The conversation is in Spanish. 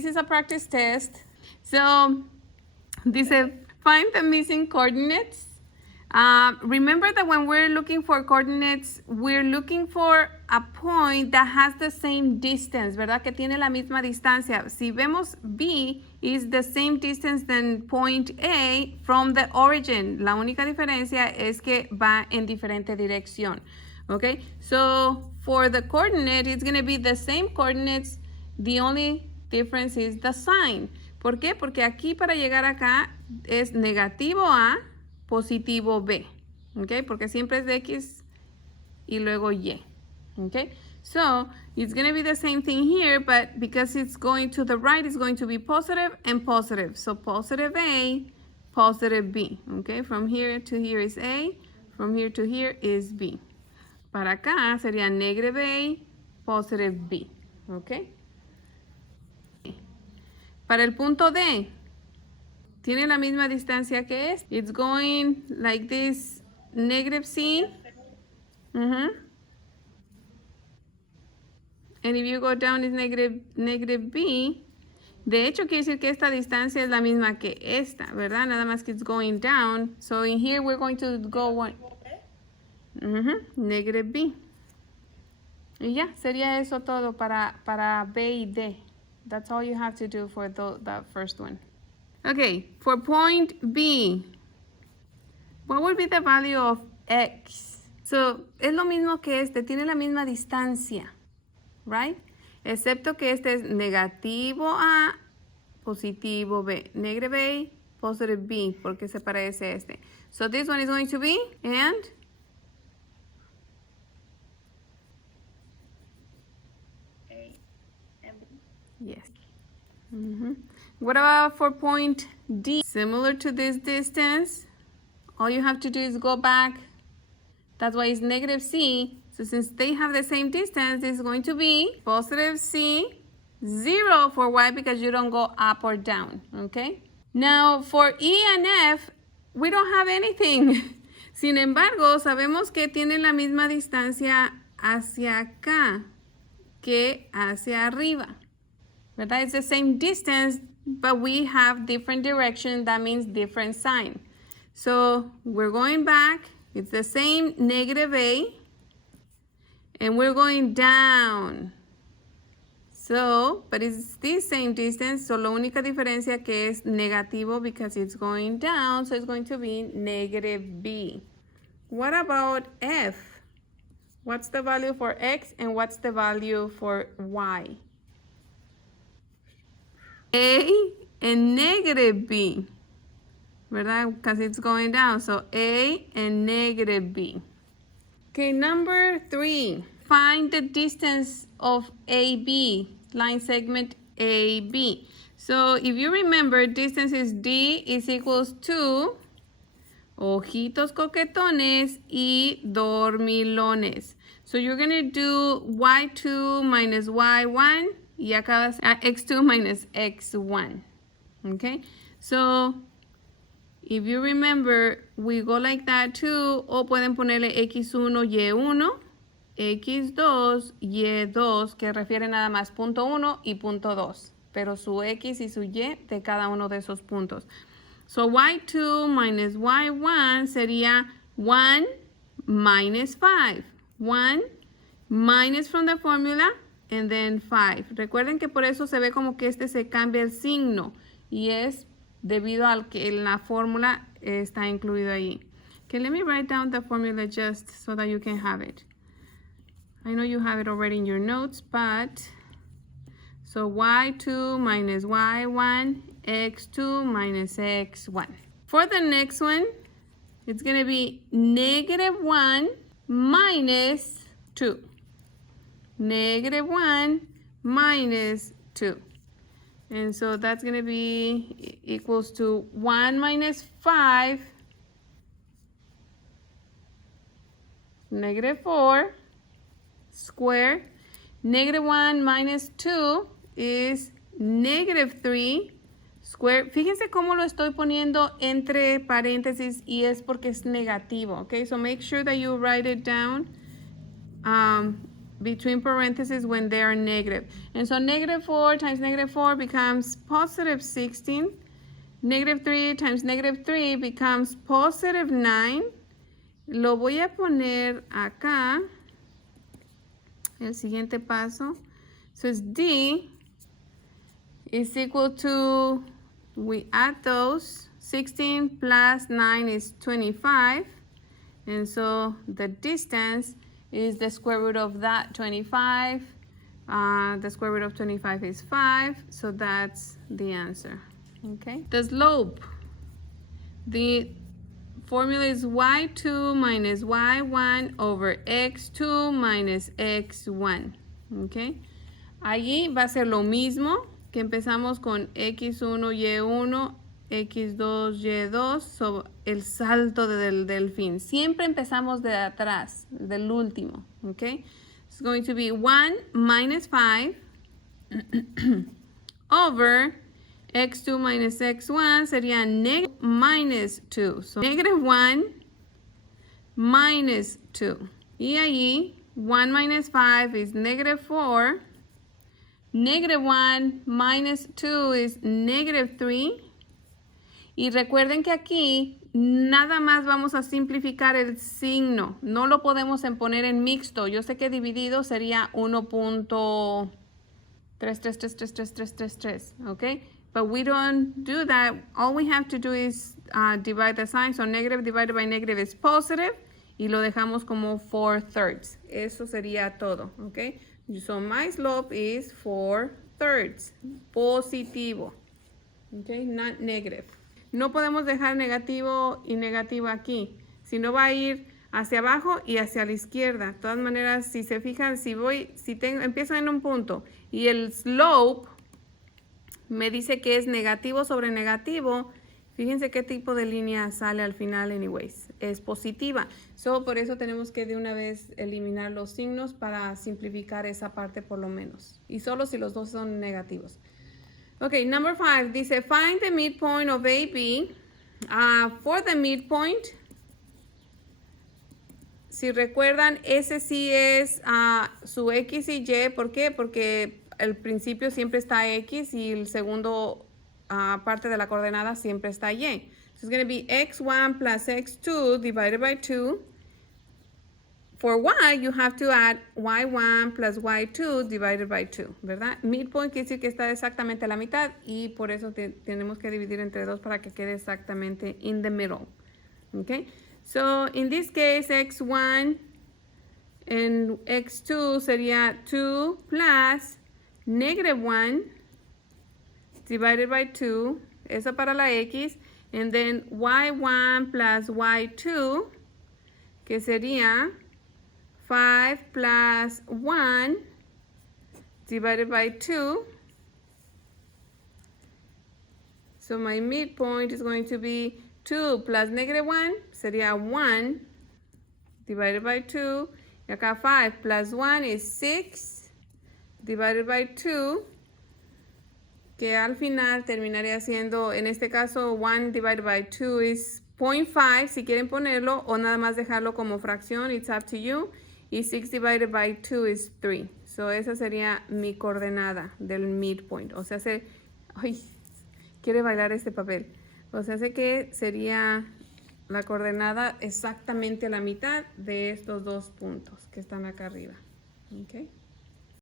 This is a practice test. So, dice, find the missing coordinates. Remember that when we're looking for coordinates, we're looking for a point that has the same distance, ¿verdad? Que tiene la misma distancia. Si vemos B is the same distance than point A from the origin. La única diferencia es que va en diferente dirección. Okay? So, for the coordinate, it's going to be the same coordinates. The only difference is the sign. ¿Por qué? Porque aquí para llegar acá es negativo A, positivo B. ¿Ok? Porque siempre es de X y luego Y. ¿Ok? So, it's going to be the same thing here, but because it's going to the right, it's going to be positive and positive. So, positive A, positive B. ¿Ok? From here to here is A. From here to here is B. Para acá sería negative A, positive B. ¿Ok? Para el punto D, tiene la misma distancia que es. It's going like this, negative C. And if you go down, it's negative B. De hecho, quiere decir que esta distancia es la misma que esta, ¿verdad? Nada más que it's going down. So in here, we're going to go one. Negative B. Y ya, sería eso todo para B y D. That's all you have to do for that first one. Okay, for point B, what would be the value of X? So, es lo mismo que este, tiene la misma distancia, right? Excepto que este es negativo A, positivo B. Negative A, positive B, porque se parece a este. So, this one is going to be, and? Yes. What about for point D? Similar to this distance, all you have to do is go back. That's why it's negative C. So since they have the same distance, it's going to be positive C, 0 for Y because you don't go up or down, okay? Now for E and F, we don't have anything. Sin embargo, sabemos que tienen la misma distancia hacia acá que hacia arriba. ¿Verdad? It's the same distance, but we have different direction. That means different sign. So we're going back. It's the same negative A. And we're going down. So, but it's the same distance. So la única diferencia que es negativo because it's going down. So it's going to be negative B. What about F? What's the value for X and what's the value for Y? A and negative B, ¿verdad? Because it's going down. So A and negative B. Okay, number 3. Find the distance of AB, line segment AB. So if you remember, distance is D is equals to ojitos coquetones y dormilones. So you're going to do Y2 minus Y1. Y acabas at x2 minus x1, okay? So, if you remember, we go like that too, o pueden ponerle x1, y1, x2, y2, que refiere nada más punto 1 y punto 2, pero su x y su y de cada uno de esos puntos. So, y2 minus y1 sería 1 minus 5. 1 minus from the formula, and then 5. Recuerden que por eso se ve como que este se cambia el signo y es debido al que en la fórmula está incluido ahí. Okay, let me write down the formula just so that you can have it. I know you have it already in your notes, but so y2 minus y1, x2 minus x1. For the next one, it's going to be negative 1 minus 2. Negative 1 minus 2. And so that's going to be equals to 1 minus 5, negative 4, squared. Negative 1 minus 2 is negative 3, squared. Fíjense cómo lo estoy poniendo entre paréntesis y es porque es negativo, okay? So make sure that you write it down. between parentheses when they are negative. And so negative 4 times negative 4 becomes positive 16. Negative 3 times negative 3 becomes positive 9. Lo voy a poner acá. El siguiente paso. So it's D is equal to, we add those. 16 plus 9 is 25. And so the distance is the square root of that 25. The square root of 25 is 5. So that's the answer. Okay. The slope. The formula is y2 minus y1 over x2 minus x1. Okay. Allí va a ser lo mismo que empezamos con x1, y1, x2, y2, sobre el salto del delfín. Siempre empezamos de atrás, del último. Okay. It's going to be 1 minus 5 over x2 minus x1 sería negative minus 2. So negative 1 minus 2. Y allí 1 minus 5 is negative 4. Negative 1 minus 2 is negative 3. Y recuerden que aquí nada más vamos a simplificar el signo. No lo podemos poner en mixto. Yo sé que dividido sería 1.3333333, ¿ok? But we don't do that. All we have to do is divide the sign. So negative divided by negative is positive. Y lo dejamos como 4/3. Eso sería todo, ¿ok? So my slope is 4/3. Positivo. ¿Ok? Not negative. No podemos dejar negativo y negativo aquí. Si no va a ir hacia abajo y hacia la izquierda. De todas maneras, si se fijan, empiezo en un punto y el slope me dice que es negativo sobre negativo, fíjense qué tipo de línea sale al final anyways. Es positiva. So, por eso tenemos que de una vez eliminar los signos para simplificar esa parte por lo menos. Y solo si los dos son negativos. Ok, number 5 dice find the midpoint of AB. For the midpoint, si recuerdan, ese sí es su X y Y. ¿Por qué? Porque el principio siempre está X y el segundo parte de la coordenada siempre está Y. So it's going to be x1 plus x2 divided by 2. For y, you have to add y1 plus y2 divided by 2, ¿verdad? Midpoint quiere decir que está exactamente a la mitad y por eso tenemos que dividir entre 2 para que quede exactamente in the middle. Okay? So, in this case, x1 and x2 sería 2 plus negative 1 divided by 2. Eso para la x. And then y1 plus y2, que sería 5 plus 1 divided by 2. So my midpoint is going to be 2 plus negative 1, sería 1 divided by 2. Y acá 5 plus 1 is 6 divided by 2. Que al final terminaría siendo, en este caso, 1 divided by 2 is 0.5, si quieren ponerlo, o nada más dejarlo como fracción, it's up to you. Y 6 divided by 2 is 3. So esa sería mi coordenada del midpoint. O sea, ay, quiere bailar este papel. O sea, que sería la coordenada exactamente a la mitad de estos dos puntos que están acá arriba. Okay.